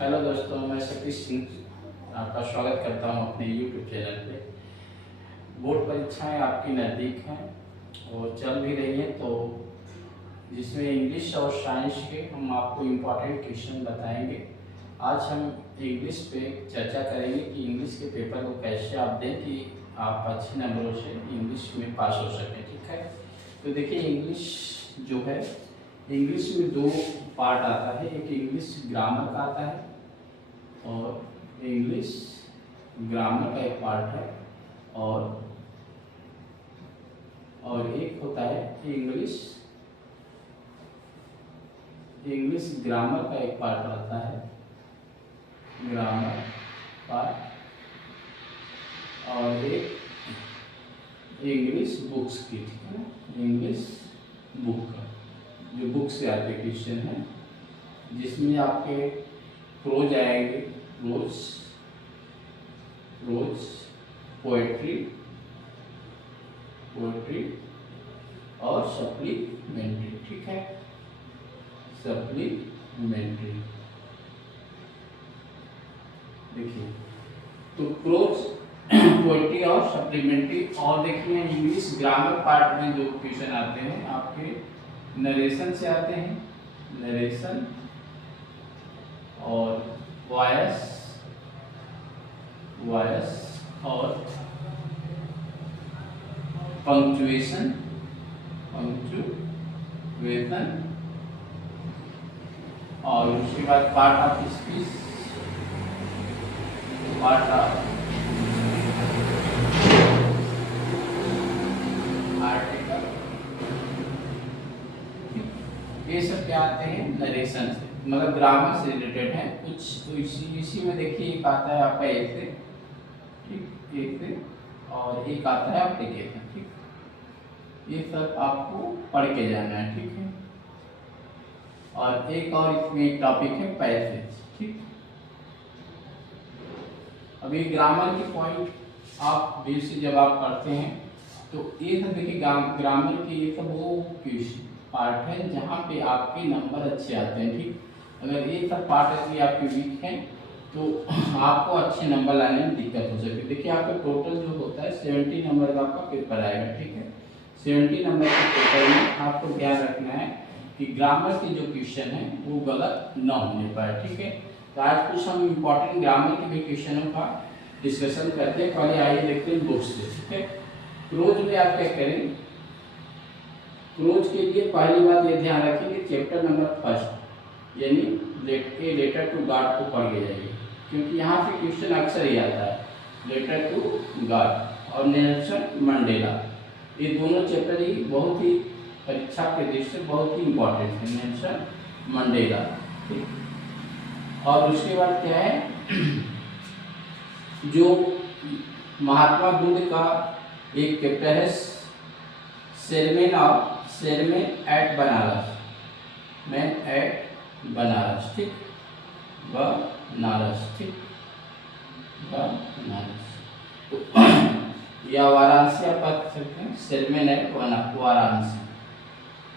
Hello दोस्तों, मैं सतीश सिंह आपका स्वागत करता हूं अपने YouTube चैनल पे। बोर्ड परीक्षाएं आपकी नज़दीक हैं और चल भी रही हैं, तो जिसमें इंग्लिश और साइंस के हम आपको इम्पॉर्टेंट क्वेश्चन बताएंगे। आज हम इंग्लिश पे चर्चा करेंगे कि इंग्लिश के पेपर को कैसे आप दें कि आप अच्छे नंबरों से इंग्लिश में पास हो सकें। ठीक है, तो देखिए इंग्लिश जो है, इंग्लिश में दो पार्ट आता है। एक इंग्लिश ग्रामर का आता है और इंग्लिश ग्रामर का एक पार्ट है, और एक होता है इंग्लिश ग्रामर का एक पार्ट आता है, ग्रामर पार्ट, और एक इंग्लिश बुक्स की। ठीक है ना, इंग्लिश बुक का जो बुक से आते क्वेश्चन है, जिसमें आपके प्रोज आएंगे, प्रोज पोएट्री और सप्लीमेंट्री। ठीक है, सप्लीमेंट्री। देखिए तो प्रोज पोएट्री और सप्लीमेंट्री। और देखिए इंग्लिश ग्रामर पार्ट में जो क्वेश्चन आते हैं आपके नरेशन से आते हैं, नरेशन और वॉयस और पंक्चुएशन और उसके बाद part of speech, part of article. ये सब क्या आते हैं नरेशन से, मतलब ग्रामर से रिलेटेड है कुछ। तो इसी में देखिए एक आता है आपका एक से, ठीक, एक से, और एक आता है एप्लीकेशन। ठीक, ये सब आपको पढ़ के जाना है। ठीक है, और एक और इसमें एक टॉपिक है पैसेज। ठीक, अभी ग्रामर के पॉइंट आप बेसिक जब आप पढ़ते हैं तो ये सब देखिए ग्रामर के ये सब वो क्वेश्चन पार्ट है जहाँ पे आपके नंबर अच्छे आते हैं। ठीक, अगर ये सब पार्ट यदि आपके वीक हैं तो आपको अच्छे नंबर लाने में दिक्कत हो सकती है। देखिए आपका टोटल जो होता है 70 नंबर का आपका पेपर आएगा। ठीक है, 70 नंबर के पेपर में आपको ध्यान रखना है कि ग्रामर के जो क्वेश्चन है वो गलत न होने पाए। ठीक है, तो आज कुछ हम इम्पॉर्टेंट ग्रामर के भी क्वेश्चनों का डिस्कशन करते हैं। पहले आइए देखते हैं बुक्स से। ठीक है, प्रोज में आप क्या करें, प्रोज के लिए पहली बात ये ध्यान रखें कि चैप्टर नंबर फर्स्ट यानी ए लेटर टू गॉड को पढ़ के जाइए, क्योंकि यहाँ पे क्वेश्चन अक्सर ही आता है, लेटर टू गॉड और नेल्सन मंडेला। ये दोनों चैप्टर ही बहुत ही परीक्षा के दृष्टि से बहुत ही इम्पोर्टेंट है, नेल्सन मंडेला। ठीक, और उसके बाद क्या है, जो महात्मा बुद्ध का एक चैप्टर है शेरमेन at Banaras, man at Banaras. ठीक, बनारस। ठीक, बनारस तो या वाराणसी आप पढ़ सकते हैं, शेरमेन एट वाराणसी।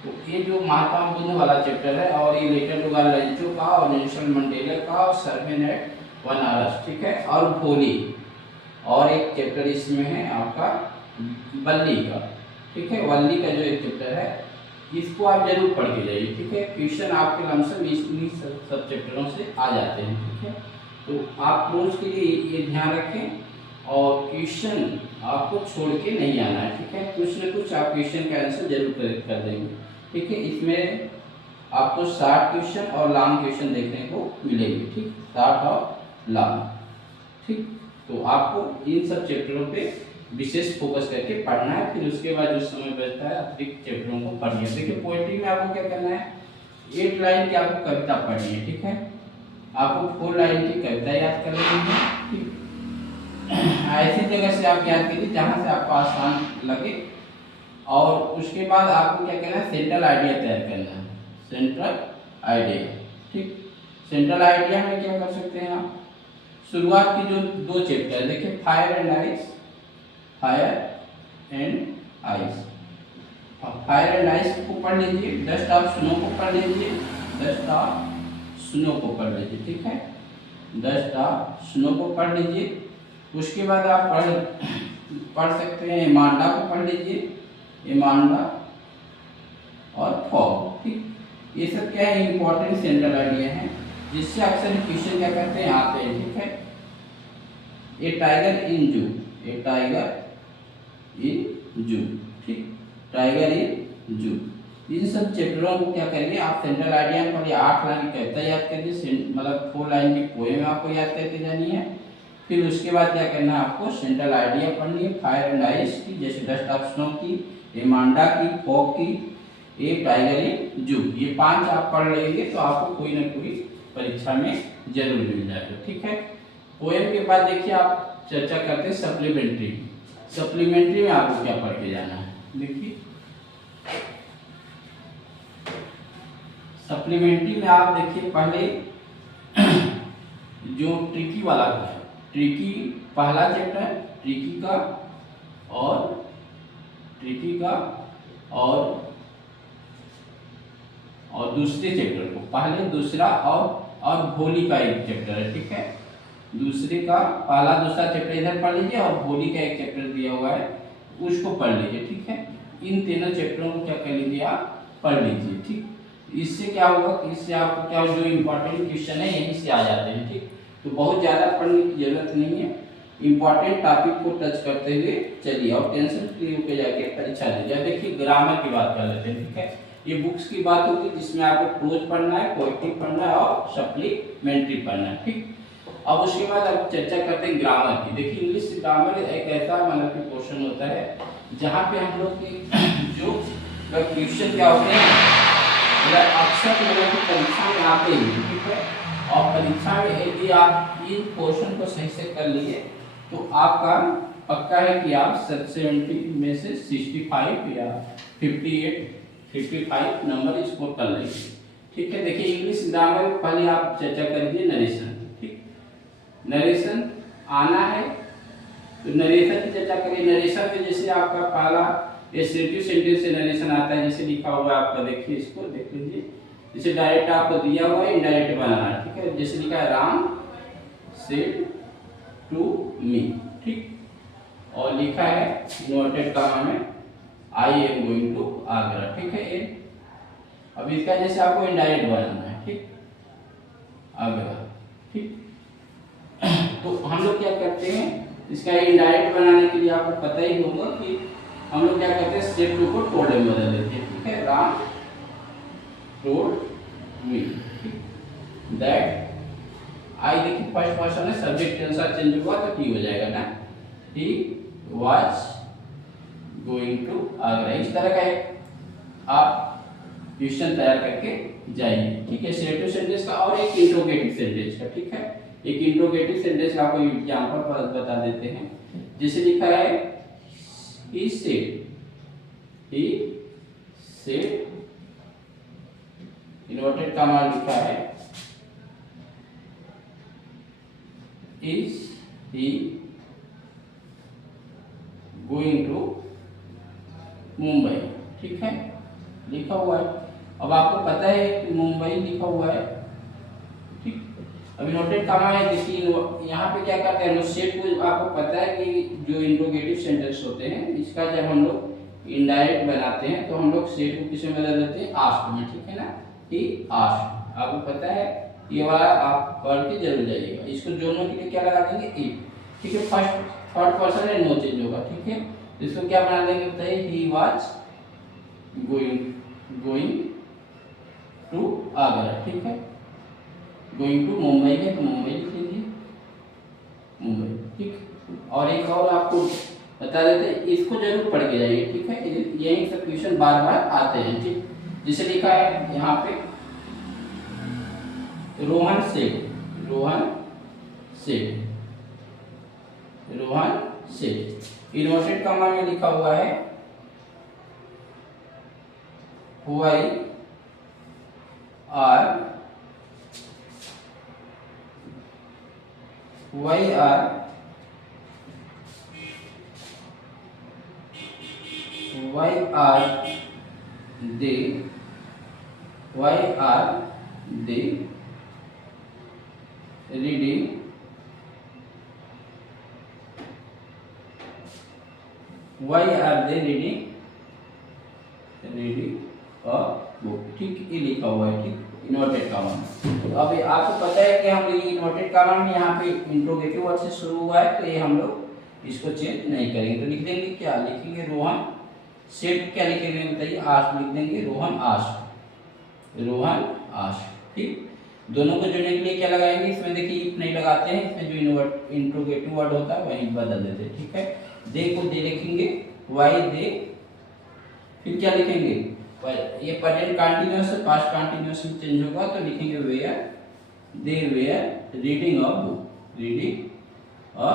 तो ये जो महात्मा बुद्ध वाला चैप्टर है, और ये लेटर टू लंचो का और नेल्सन मंडेला का और शेरमेन एट बनारस। ठीक है, और भोली, और एक चैप्टर इसमें है आपका वल्ली का। ठीक है, वल्ली का जो एक चैप्टर है इसको आप जरूर पढ़ के जाइए। ठीक है, क्वेश्चन आपके लमसम इन्हीं सब चैप्टरों से आ जाते हैं। ठीक है, तो आप रोज के लिए ये ध्यान रखें और क्वेश्चन आपको छोड़ के नहीं आना है। ठीक है, कुछ न कुछ आप क्वेश्चन का आंसर जरूर कर देंगे। ठीक है, इसमें आपको 60 क्वेश्चन और लॉन्ग क्वेश्चन देखने को मिलेंगे। ठीक, 60 और लॉन्ग। ठीक, तो आपको इन सब चैप्टरों पे विशेष फोकस करके पढ़ना है। फिर उसके बाद जो समय बचता है अतिरिक्त चैप्टरों को पढ़िए। देखिए पोएट्री में आपको क्या करना है, 8 लाइन की आपको कविता पढ़नी है। ठीक है, आपको 4 लाइन की कविता याद कर लेनी है। ठीक, ऐसी जगह से आप याद कीजिए जहाँ से आपको आसान लगे, और उसके बाद आपको क्या करना है, सेंट्रल आइडिया तैयार करना है, सेंट्रल आइडिया। ठीक, सेंट्रल आइडिया में क्या कर सकते हैं आप, शुरुआत की जो 2 चैप्टर देखिए, fire and ice, fire and ice, fire and ice को पढ़ लीजिए, डस्ट ऑफ स्नो को पढ़ लीजिए, डस्ट ऑफ स्नो को पढ़ लीजिए। ठीक है, डस्ट ऑफ स्नो को पढ़ लीजिए। उसके बाद आप पढ़ सकते हैं एमांडा को पढ़ लीजिए, एमांडा और फॉग। ठीक, ये सब क्या है, इंपॉर्टेंट सेंट्रल आइडिया है जिससे अक्सर क्वेश्चन क्या करते हैं, आते हैं। ठीक है, ए टाइगर इन जू, ए टाइगर इन जू। ठीक, टाइगर इन जू। इन सब चैप्टरों को क्या करेंगे आप, सेंट्रल आइडिया में पहले 8 लाइन कहता याद करिए, मतलब 4 लाइन की पोएम आपको याद करके जानी है। फिर उसके बाद क्या करना है आपको, सेंट्रल आइडिया पढ़नी है, फायर एंड आइस की, जैसे डस्ट ऑफ स्नो की, एमांडा की, फॉग की, ए टाइगर इन जू। ये 5 आप पढ़ लेंगे तो आपको कोई ना कोई परीक्षा में जरूर मिल जाएगा। ठीक है, पोएम के बाद देखिए आप चर्चा करते हैं सप्लीमेंट्री। सप्लीमेंट्री में आपको क्या पढ़ के जाना है, देखिए सप्लीमेंट्री में आप देखिए पहले जो ट्रिकी वाला है, ट्रिकी पहला चैप्टर ट्रिकी का और ट्रिकी का और दूसरे चैप्टर को, पहले दूसरा और भोली का एक चैप्टर है। ठीक है, दूसरे का पहला दूसरा चैप्टर इधर पढ़ लीजिए और भोली का एक चैप्टर दिया हुआ है उसको पढ़ लीजिए। ठीक है, इन तीनों चैप्टरों को क्या कर लीजिए आप, पढ़ लीजिए। ठीक, इससे क्या होगा कि इससे आपको क्या जो इम्पोर्टेंट क्वेश्चन है यहीं से आ जाते हैं। ठीक, तो बहुत ज़्यादा पढ़ने की जरूरत नहीं है, इम्पोर्टेंट टॉपिक को टच करते हुए चलिए और टेंशन फ्री होकर जाके परीक्षा दीजिए। देखिए ग्रामर की बात कर लेते हैं। ठीक है, ये बुक्स की बात होगी जिसमें आपको प्रोज पढ़ना है, पोएट्री पढ़ना है और सप्लीमेंट्री पढ़ना है। ठीक, अब उसके बाद अब चर्चा करते हैं ग्रामर की। देखिए इंग्लिश ग्रामर एक ऐसा मतलब कि पोर्शन होता है जहाँ पे हम लोग की जो क्वेश्चन क्या होते हैं अक्सर मतलब कि परीक्षा में आते हैं। ठीक है, और परीक्षा में यदि आप इन पोर्शन को सही से कर लिए तो आपका पक्का है कि आप 70 में से 65 या 55 नंबर स्कोर कर लेंगे। ठीक है, देखिए इंग्लिश ग्रामर पहले आप चर्चा करिए नरेशन। ठीक, नरेशन आना है तो नरेशन की चर्चा करिए। नरेशन में जैसे आपका पहला एसर्टिव सेंटेंस से नरेशन आता है, जैसे लिखा हुआ है आपका, देखिए इसको देख लीजिए। जैसे डायरेक्ट आपको दिया हुआ है, इनडायरेक्ट बनाना है। ठीक है, जैसे लिखा है राम सेड टू मी। ठीक, और लिखा है इन्वर्टेड कॉमा में I am going to Agra. ठीक है, ये अब इसका जैसे आपको इनडायरेक्ट बनाना है। ठीक, आगरा। ठीक, तो हम लोग क्या करते हैं, इसका इनडायरेक्ट बनाने के लिए आपको पता ही होगा कि हम लोग क्या करते हैं, स्टेप 2 को टोल्ड में बदल देते हैं। ठीक है, Ram told me that I, देखिए फर्स्ट पर्सन है, सब्जेक्ट टेंस चेंज हुआ तो टी हो जाएगा ना, he was going to Agra. इस तरह का एक आप क्वेश्चन तैयार करके जाइए। ठीक है, सेलेक्टिव सेंटेंस का और एक इंट्रोगेटिव सेंटेंस का। ठीक है, एक इंट्रोगेटिव सेंटेंस का आपको एग्जांपल बता देते हैं। जैसे लिखा है he said इन्वर्टेड कॉमा लिखा है is he going to Mumbai. ठीक है, लिखा हुआ है। अब आपको पता है कि मुंबई लिखा हुआ है। ठीक, अब इन्वर्टेड कॉमा है, देखिए यहाँ पे क्या करते हैं, सेट को आपको पता है कि जो इंट्रोगेटिव सेंटेंस होते हैं इसका जब हम लोग इनडायरेक्ट बनाते हैं तो हम लोग सेट को किसमें बदल देते हैं, आस्क्ड में। ठीक है ना, ही आस्क्ड, आपको पता है, ये वाला आप पढ़ के जरूर जाइएगा। इसको जोड़ने के लिए क्या लगा देंगे, इफ। ठीक है, फर्स्ट थर्ड पर्सन है, नो चेंज होगा। ठीक है, इसको क्या बना देंगे बताइए, he was going to Agra. ठीक है, गोइंग टू मुंबई है तो मुंबई लिख लीजिए, मुंबई। ठीक, और एक और आपको बता देते हैं, इसको जरूर पढ़ के जाइए। ठीक है, यही सब क्वेश्चन बार बार आते हैं। ठीक, जैसे लिखा है यहाँ पे रोहन सेड, इन्वर्टेड कॉमा में लिखा हुआ है why are they reading why are they reading a book, ठीक, ये लिखा हुआ है, ठीक, इन्वर्टेड कॉमा में। तो अभी आपको पता है कि हम ये इन्वर्टेड कॉमा में यहाँ पे इंट्रोगेटिव वर्ड से शुरू हुआ है, तो ये हम लोग इसको चेंज नहीं करेंगे। तो लिख देंगे, क्या लिखेंगे, रोहन सेठ, क्या लिखेंगे बताइए, आश लिख देंगे, रोहन आश, रोहन आश, ठीक। दोनों को जोड़ने के लिए क्या लगाएंगे, इसमें देखिए इफ नहीं लगाते हैं, इसमें जो इंट्रोगेटिव वर्ड होता है वही बदल देते हैं, ठीक है। दे को दे लिखेंगे, वाई दे, फिर क्या लिखेंगे, ये प्रेजेंट कंटीन्यूअस से पास्ट कंटीन्यूअस में चेंज होगा, तो लिखेंगे were, they were reading a book, reading a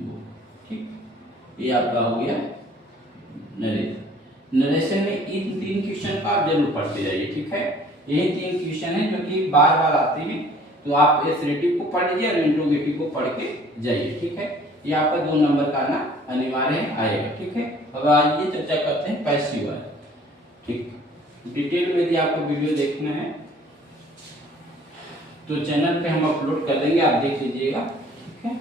book, ठीक। ये आपका हो गया नरेशन। नरेशन में इन 3 क्वेश्चन का आप जरूर पढ़ते जाइए, ठीक है। यही 3 क्वेश्चन है जो कि बार बार आते हैं, तो आप एसरेटिव को पढ़ लीजिए और इंट्रोगेटिव को पढ़ के जाइए, ठीक है। ये आपका 2 नंबर का आना अनिवार्य है, आएगा, ठीक है। अब आइए चर्चा करते हैं पैसिव वॉइस, ठीक। डिटेल में यदि आपको वीडियो देखना है तो चैनल पे हम अपलोड कर देंगे, आप देख लीजिएगा, ठीक है।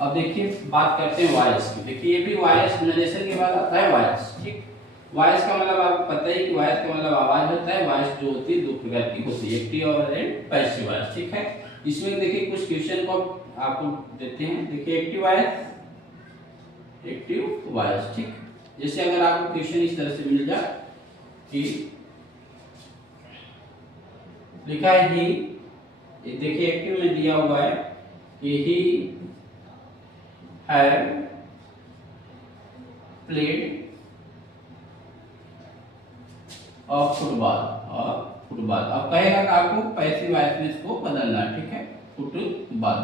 अब देखिए बात करते हैं वॉइस की। देखिए ये भी वॉइस नरेशन के बाद आता है वॉइस, ठीक। वॉइस का मतलब आपको पता है कि वॉइस का मतलब आवाज होता है। वॉइस जो होती है 2 प्रकार की होती है, एक्टिव और पैसिव वॉइस, ठीक है। इसमें देखिए कुछ क्वेश्चन को आपको देते हैं, देखिए एक्टिव वॉइस, ठीक। जैसे अगर आपको क्वेश्चन इस तरह से मिल जाए कि लिखा है ही, देखिए एक्टिव में दिया हुआ है कि ही हैव प्लेड और फुटबॉल। अब कहेगा कि आपको पैसिव वॉइस में इसको बदलना है, ठीक है, फुटबॉल,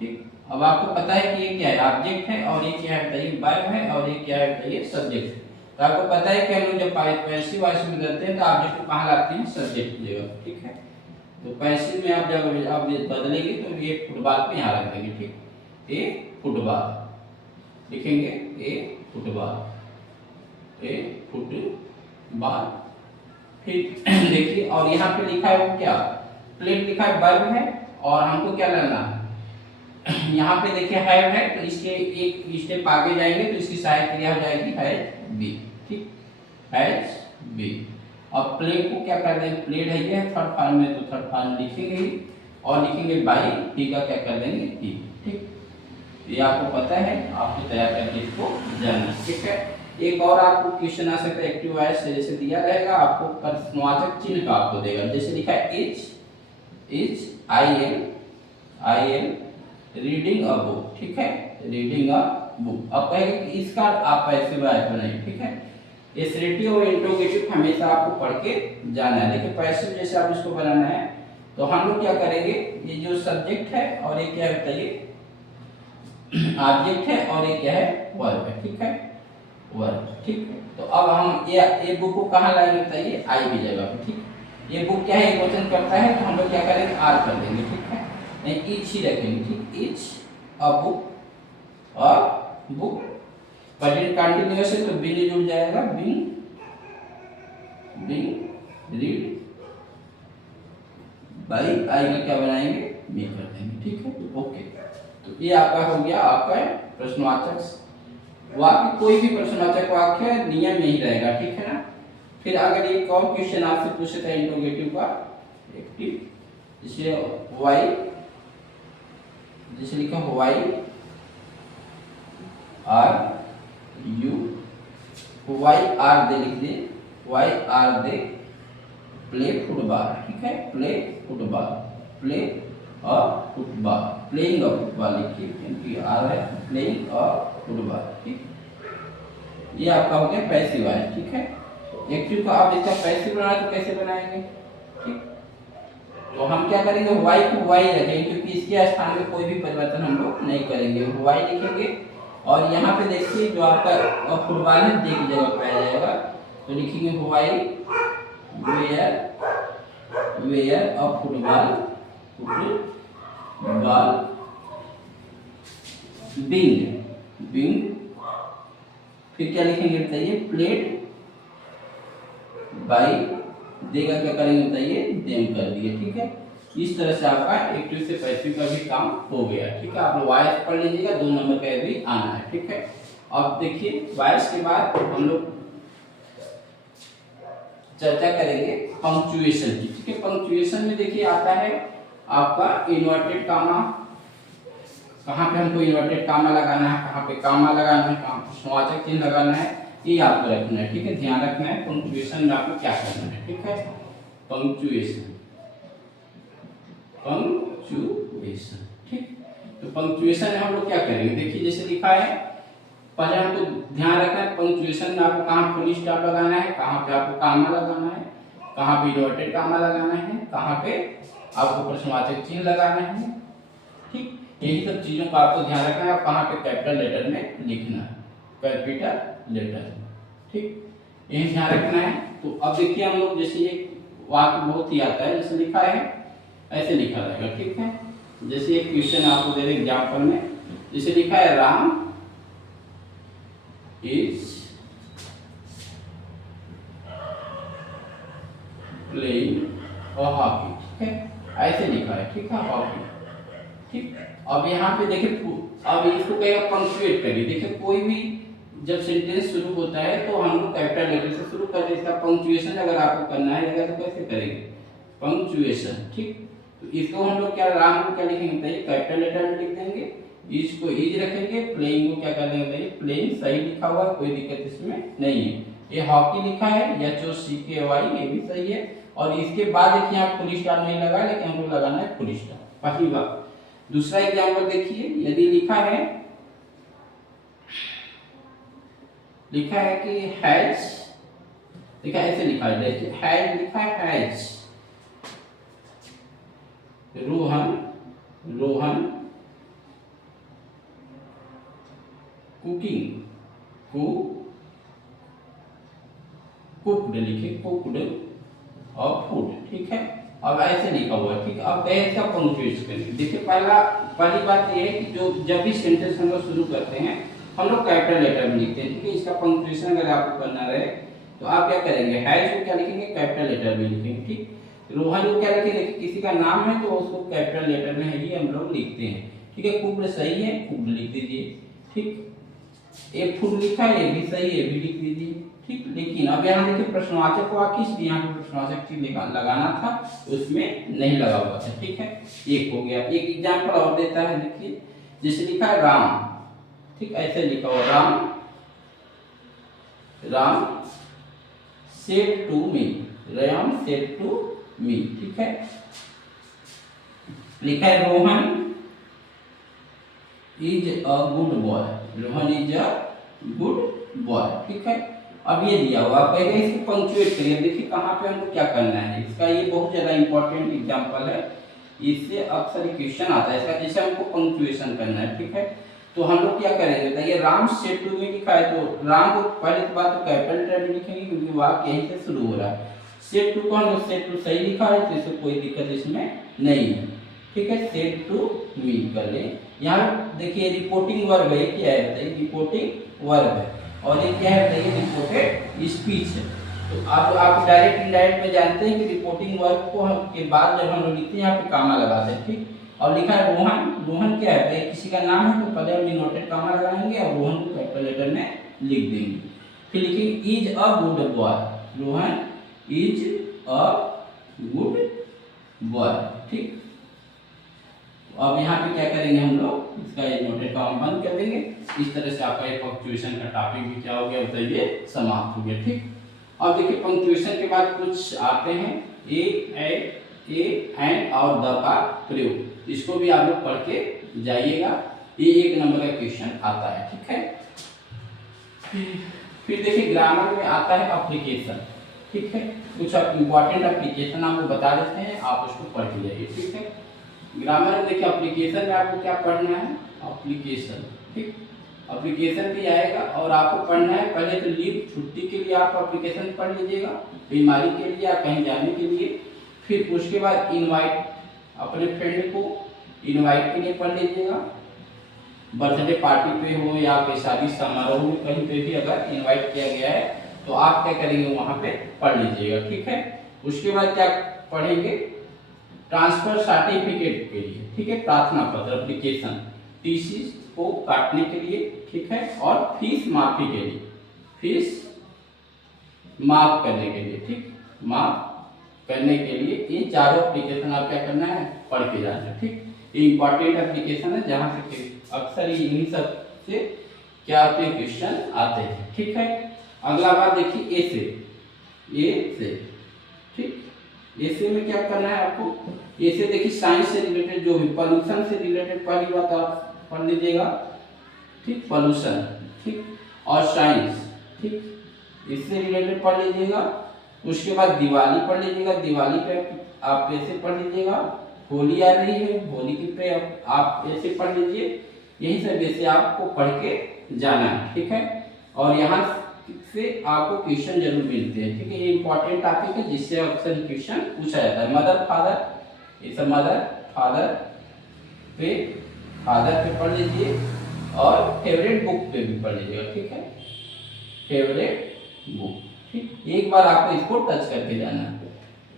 ठीक। अब आपको पता है कि ये क्या है, ऑब्जेक्ट है, और ये क्या है बताइए, वर्ब है, और ये क्या है बताइए, सब्जेक्ट है। तो आपको पता है कि हम लोग जब पैसिव वॉइस में करते हैं तो ऑब्जेक्ट को कहाँ लाते हैं, सब्जेक्ट की जगह, ठीक है। तो पैसिव में आप जब आप बदलेंगे तो ये फुटबॉल पे यहाँ रख देंगे, ठीक, ए फुटबॉल लिखेंगे, ए फुटबॉल। फिर देखिए, और यहाँ पे लिखा है वो क्या, प्लेट लिखा है, वर्ब है, और हमको क्या लेना है, यहाँ पे देखिए हैव है, तो इसके एक स्टेप आगे जाएंगे तो इसकी सहायक क्रिया हो जाएगी हैज बी, ठीक, हैज बी। अब प्लेट को क्या कर देंगे, प्लेट है ये थर्ड फॉर्म में, तो थर्ड फॉर्म लिखेंगे ही, और लिखेंगे बाई, टी का क्या कर देंगे, टी, ठीक। ये आपको पता है, आपको तैयार करके इसको जानना, ठीक है। एक और आपको क्वेश्चन आ सकता है एक्टिव वॉइस से, जैसे दिया रहेगा आपको प्रश्नवाचक चिन्ह का आपको देगा, जैसे लिखा है is I am reading a book, ठीक है, रीडिंग अ बुक। अब कहेंगे कि इसका आप पैसिव वॉइस बनाइए, ठीक है। एसरेटिव और इंट्रोगेटिव हमेशा आपको पढ़ के जाना है। देखिए पैसिव जैसे आप इसको बनाना है तो हम लोग क्या करेंगे, ये जो सब्जेक्ट है और ये क्या है बताइए, ऑब्जेक्ट है, और ये क्या है, वर्ब है, ठीक है, वर्ब, ठीक है। तो अब हम ये बुक को कहाँ लाएंगे बताइए, आई की जगह पे, ठीक। ये बुक क्या है, क्वेश्चन करता है, तो हम लोग क्या करेंगे, आर कर देंगे, ठीक है, नहीं ईच ही रखेंगे, ठीक, each a book. Present continuous है तो बिंग जुड़ जाएगा, बिंग रीड बाई, आई का क्या बनाएंगे, बी कर देंगे, ठीक है, ओके। तो ये आपका हो गया आपका प्रश्नवाचक वाक्य। कोई भी प्रश्नवाचक वाक्य नियम में ही रहेगा, ठीक है ना। फिर अगर एक और क्वेश्चन आपसे पूछे था इंट्रोगेटिव का, एक्टिव, जैसे वाई, जैसे लिखा why are you, why are they लिख दे, why are they play football, ठीक है, play football, play a football, playing a football लिखिए, क्योंकि आर है, प्लेइंग अ फुटबॉल, ठीक। ये आपका हो गया पैसिव वॉइस, ठीक है। एक्टिव का आप इसका पैसिव बनाना तो कैसे बनाएंगे, ठीक। तो हम क्या करेंगे, वाई को वाई रखेंगे, क्योंकि इसके स्थान में कोई भी परिवर्तन हम लोग नहीं करेंगे, वाई लिखेंगे। और यहाँ पे देखिए जो आपका फुटबॉल है दे की जगह पे आ जाएगा, तो लिखेंगे why were a football being. फिर क्या लिखेंगे बताइए, प्लेट बाई, देगा क्या करेंगे बताइए, देम कर दिए, ठीक है। इस तरह से आपका एक्टिव से पैसिव का भी काम हो गया। ठीक है, आप वॉइस पढ़ लीजिएगा, 2 नंबर का भी आना है। ठीक है, अब देखिए वॉइस के बाद हम लोग चर्चा करेंगे पंक्चुएशन की। ठीक है, पंक्चुएशन में देखिए आता है आपका इन्वर्टेड कामा, कहाँ पे हमको इन्वर्टेड कामा लगाना है, कहाँ पे कामा लगाना है, कहाँ पे समाचक चिन्ह लगाना है, ये आपको रखना है। ठीक है, ध्यान रखना है पंक्चुएशन में आपको क्या करना है। ठीक है, पंक्चुएशन, पंक्चुएशन। ठीक, तो पंक्चुएशन में हम लोग क्या करेंगे, देखिए जैसे लिखा है, पहले हमको ध्यान रखना है पंक्चुएशन में आपको कहाँ फुल स्टॉप लगाना है, कहाँ पे आपको कामा लगाना है, कहाँ पे इन्वर्टेड कामा लगाना है, कहाँ पे आपको प्रश्नवाचक चिन्ह लगाना है। ठीक, यही सब चीजों का आपको ध्यान रखना है, और कहाँ पे कैपिटल लेटर में लिखना है, कैपिटल लेटर। ठीक, यही ध्यान रखना है। तो अब देखिए हम लोग जैसे ये वाक्य बहुत ही आता है, जैसे लिखा है ऐसे लिखा रहेगा। ठीक है, जैसे एक क्वेश्चन आपको दे रहे एग्जाम्पल में, जैसे लिखा है राम इज प्लेइंग हॉकी। ठीक है, ऐसे लिखा है। ठीक है, हॉकी। ठीक, अब यहाँ पे देखिए, अब इसको कहेगा पंक्चुएट करिए। देखिए कोई भी जब सेंटेंस शुरू होता है तो हम लोग कैपिटल लेटर से शुरू करते हैं, इसका पंक्चुएशन अगर आपको करना है तो कैसे करेंगे, पंक्चुएशन। ठीक, तो इसको हम लोग क्या, राम को क्या लिखेंगे बताइए, कैपिटल लेटर में लिख देंगे, इज को इज रखेंगे, प्लेइंग को क्या कर देंगे बताइए, प्लेइंग। सही लिखा हुआ, कोई दिक्कत इसमें नहीं है। ये हॉकी लिखा है, HOCKY, ये भी सही है। और इसके बाद देखिए आप फुल स्टॉप नहीं लगा, लेकिन हमको लगाना है फुल स्टॉप, पहली बात। दूसरा एग्जाम्पल देखिए, यदि लिखा है कि हैज, देखा ऐसे लिखा है, देखिए हैज लिखा है, हैज रोहन कुकिंग, कुक्ड लिखे, कुक्ड और फूड। ठीक है, अब ऐसे लिखा हुआ है। ठीक, अब इसका पंक्चुएशन करेंगे। देखिए पहली बात ये है कि जो जब भी सेंटेंस हम लोग शुरू करते हैं हम लोग कैपिटल लेटर में लिखते हैं। ठीक है, इसका पंक्चुएशन अगर आपको करना रहे तो आप क्या करेंगे, हैज को क्या लिखेंगे, कैपिटल लेटर में लिखेंगे। ठीक, रोहन को क्या लिखेंगे, किसी का नाम है तो उसको कैपिटल लेटर में ही हम लोग लिखते हैं। ठीक है, कुक्ड सही है, कुक्ड लिख दीजिए। ठीक, एक फूड लिखा है, ये भी सही है, ये भी लिख दीजिए। ठीक, लेकिन अब यहाँ देखिए प्रश्नवाचक वाक्य, इसलिए यहाँ पे प्रश्नवाचक चिन्ह लगाना था, उसमें नहीं लगा हुआ था। ठीक है, एक हो गया। एक एग्जाम्पल और देता है, देखिए जैसे लिखा है राम। ठीक, ऐसे लिखा हुआ, Ram said to me, Ram said to me. ठीक है, लिखा है Rohan is a good boy, Rohan is a good boy. ठीक है, अब ये दिया हुआ, पहले इसको पंक्चुएट करिए। देखिए कहाँ पे हमको क्या करना है, इसका ये बहुत ज्यादा इंपॉर्टेंट एग्जांपल है, इससे अक्सर क्वेश्चन आता है इसका, जैसे हमको पंक्चुएशन करना है। ठीक है, तो हम लोग क्या करेंगे बताइए, राम सेड टू मी लिखा है तो राम को पहले तो बात तो कैपिटल लेटर में लिखेंगे क्योंकि वाक्य यहीं से शुरू हो रहा है। सेड टू को हम लोग, सेड टू सही लिखा है तो इससे कोई दिक्कत इसमें नहीं है। ठीक है, सेड टू मी कर ले। यहाँ देखिए रिपोर्टिंग वर्ब है, क्या है बताइए, रिपोर्टिंग वर्ब है, और ये क्या है बताइए, रिपोर्टेड स्पीच है। तो आप डायरेक्ट इनडायरेक्ट में जानते हैं कि रिपोर्टिंग वर्ब को हम के बाद जब हम लोग लिखते हैं यहाँ पे कामा लगाते हैं। ठीक, और लिखा है रोहन, रोहन क्या है, किसी का नाम है तो पहले हम इनवर्टेड कामा लगाएंगे और रोहन को कैपिटल लेटर में लिख देंगे। फिर लिखेंगे is a good boy, Rohan is a good boy. ठीक, अब यहाँ पे क्या करेंगे हम लोग, इसका इनवर्टेड कामा बंद कर देंगे। इस तरह से आपका ये पंक्चुएशन का टॉपिक भी क्या हो गया बताइए, समाप्त हो गया। ठीक, अब देखिए पंक्चुएशन के बाद कुछ आते हैं ए एंड और द का प्रयोग, इसको भी आप लोग पढ़ के जाइएगा, ये 1 नंबर का क्वेश्चन आता है। ठीक है, फिर देखिए ग्रामर में आता है एप्लीकेशन। ठीक है, कुछ इंपॉर्टेंट एप्लीकेशन आपको बता देते हैं, आप उसको पढ़ के जाइए। ठीक है, ग्रामर में देखिए एप्लीकेशन में आपको क्या पढ़ना है, एप्लीकेशन। ठीक, एप्लीकेशन भी आएगा और आपको पढ़ना है, पहले तो लीव छुट्टी के लिए आप एप्लीकेशन पढ़ लीजिएगा, बीमारी के लिए या कहीं जाने के लिए। फिर उसके बाद इनवाइट, अपने फ्रेंड को इनवाइट के लिए पढ़ लीजिएगा, बर्थडे पार्टी पे हो या कोई शादी समारोह में कहीं पे भी अगर इनवाइट किया गया है तो आप क्या करेंगे वहाँ पे पढ़ लीजिएगा। ठीक है, उसके बाद क्या पढ़ेंगे, ट्रांसफर सर्टिफिकेट के लिए, ठीक है, प्रार्थना पत्र एप्लीकेशन, टीसी को काटने के लिए, ठीक है, और फीस माफी के लिए, फीस माफ करने के लिए, ठीक, माफ करने के लिए ये चारों एप्लीकेशन आप क्या करना है, पढ़ के जाना है, ठीक। ये इंपॉर्टेंट एप्लीकेशन है जहाँ से अक्सर इन्हीं सब से क्या आते हैं, क्वेश्चन आते हैं, ठीक है। अगला बात देखिए ए से, ठीक, ए से में क्या करना है आपको, ए से देखिए साइंस से रिलेटेड जो भी पॉल्यूशन से रिलेटेड पहली बात आप पढ़ लीजिएगा, ठीक, पॉल्यूशन, ठीक, और साइंस, ठीक, इससे रिलेटेड पढ़ लीजिएगा। उसके बाद दिवाली पढ़ लीजिएगा, दिवाली पे आप ऐसे पढ़ लीजिएगा, होली आ रही है, होली की पे आप ऐसे पढ़ लीजिए, यही सब ऐसे आपको पढ़ के जाना है, ठीक है। और यहाँ से आपको क्वेश्चन जरूर मिलते हैं, ठीक है, ये इंपॉर्टेंट टॉपिक है जिससे अक्सर क्वेश्चन पूछा जाता है। मदर फादर, ये सब मदर फादर पे पढ़ लीजिए, और फेवरेट बुक पे भी पढ़ लीजिएगा, ठीक है, फेवरेट बुक, ठीक। एक बार आपको इसको टच करके जाना है,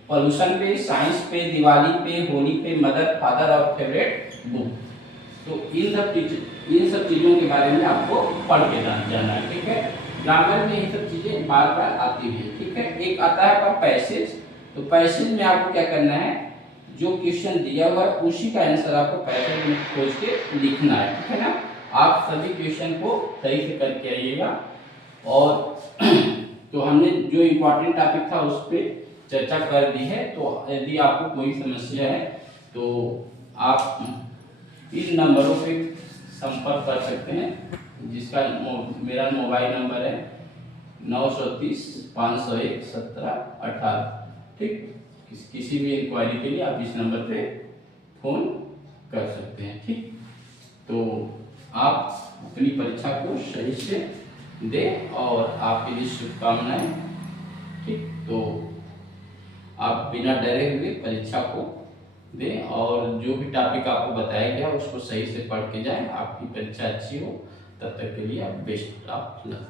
पॉल्यूशन पे, साइंस पे, दिवाली पे, होली पे, मदर फादर और फेवरेट बुक। तो इन सब चीज़ों के बारे में आपको पढ़ के जाना है, ठीक है। ग्रामर में ये सब चीज़ें बार बार आती हैं, ठीक है। एक आता है आपका पैसेज, तो पैसेज में आपको क्या करना है, जो क्वेश्चन दिया हुआ है उसी का आंसर आपको पैसेज में खोज के लिखना है, ठीक है ना। आप सभी क्वेश्चन को सही से करके आइएगा। और तो हमने जो इम्पोर्टेंट टॉपिक था उस पर चर्चा कर दी है। तो यदि आपको कोई समस्या है तो आप इन नंबरों पे संपर्क कर सकते हैं, जिसका मेरा मोबाइल नंबर है 930 501 1718, ठीक। किसी भी इंक्वायरी के लिए आप इस नंबर पे फ़ोन कर सकते हैं, ठीक। तो आप अपनी परीक्षा को सही से दें और आपके लिए शुभकामनाएं, ठीक। तो आप बिना डरे हुए परीक्षा को दें और जो भी टॉपिक आपको बताया गया उसको सही से पढ़ के जाएं, आपकी परीक्षा अच्छी हो। तब तक के लिए आप बेस्ट ऑफ लक।